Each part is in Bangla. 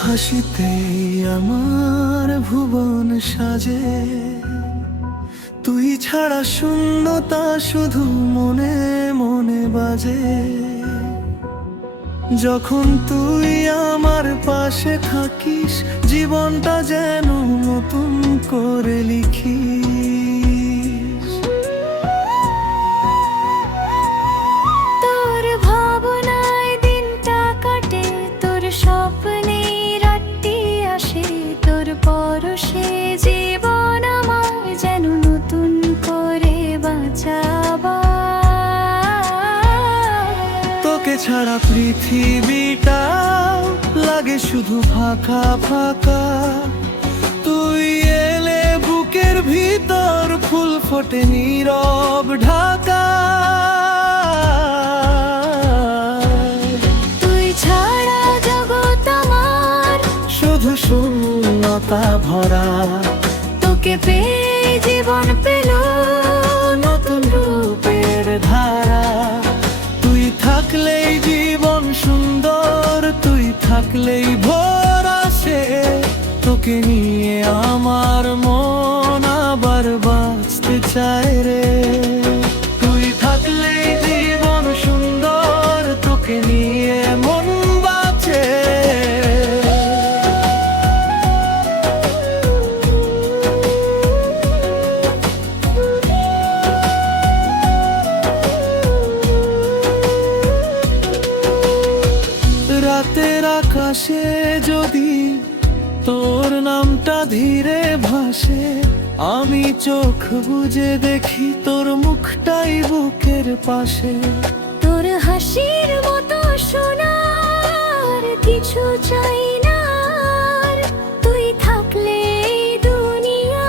হাসিতেই আমার ভুবন সাজে, তুই ছাড়া শূন্যতা শুধু মনে মনে বাজে। যখন তুই আমার পাশে থাকিস, জীবনটা যেন নতুন করে লিখিস। তোর ভাবনায় দিনটা কাটে, তোর স্বপ্নে রাতটি আসে, তোর পরশে জীবন আমার যেন নতুন করে বাঁচাবা। তোকে ছাড়া পৃথিবীটা লাগে শুধু ফাঁকা ফাঁকা। তুই এলে বুকের ভিতর ফুল ফোটে নীরব ঢাকা। তুই ছাড়া জগৎ আমার শুধু শূন্যতা ভরা। তোকে পেয়ে জীবন পেল নতুন রূপের ধারা। তুই থাকলেই জীবন সুন্দর, তুই থাকলেই ভোর আসে। তোকে নিয়ে আমার মন আবার বাঁচতে চায় রে। তুই থাকলেই জীবন সুন্দর, তোকে নিয়ে মন বাঁচে। রাতের আকাশে যদি তোর নামটা ধীরে ভাসে, আমি চোখ বুজে দেখি তোর মুখটাই বুকের পাশে। তোর হাসির মতো সোনার কিছু চাই না আর। তুই থাকলে এই দুনিয়া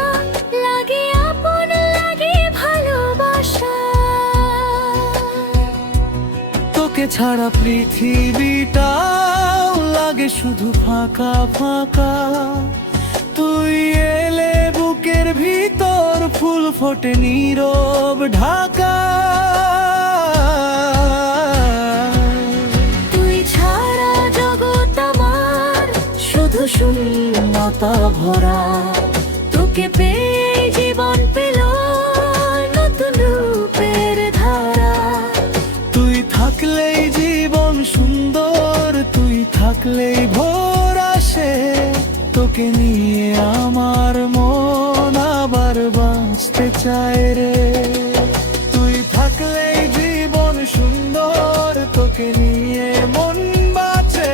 লাগে আপন, লাগে ভালোবাসা। তোকে ছাড়া পৃথিবীটাও লাগে শুধু ফাঁকা ফাঁকা। তুই এলে বুকের ভিতর ফুল ফোটে নীরব ঢাকা। তুই ছাড়া জগৎ আমার শুধু শূন্যতা ভরা। তোকে পেয়ে জীবন পেল নতুন রূপের ধারা। তুই থাকলেই জীবন সুন্দর, তুই থাকলেই ভোর আসে। তোকে নিয়ে আমার মন আবার বাঁচতে চায় রে। তুই থাকলেই জীবন সুন্দর, তোকে নিয়ে মন বাঁচে।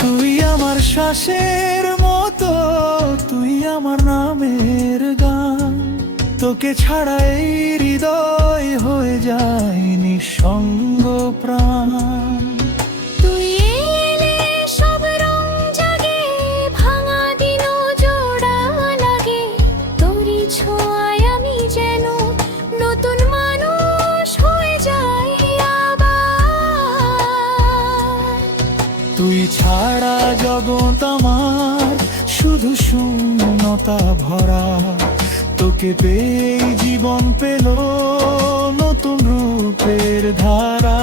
তুই আমার শ্বাসের মতো, তুই আমার নামের গান। তোকে ছাড়া এই হৃদয় হয়ে যায় নিঃসঙ্গ প্রাণ। তুই এলে সব রং জাগে, ভাঙা দিনও জোড়া লাগে। তোরই ছোঁয়ায় আমি যেন নতুন মানুষ হয়ে যাই আবার। তুই ছাড়া জগৎ আমার শুধু শূন্যতা ভরা। তোকে পেয়ে জীবন পেল নতুন রূপের ধারা।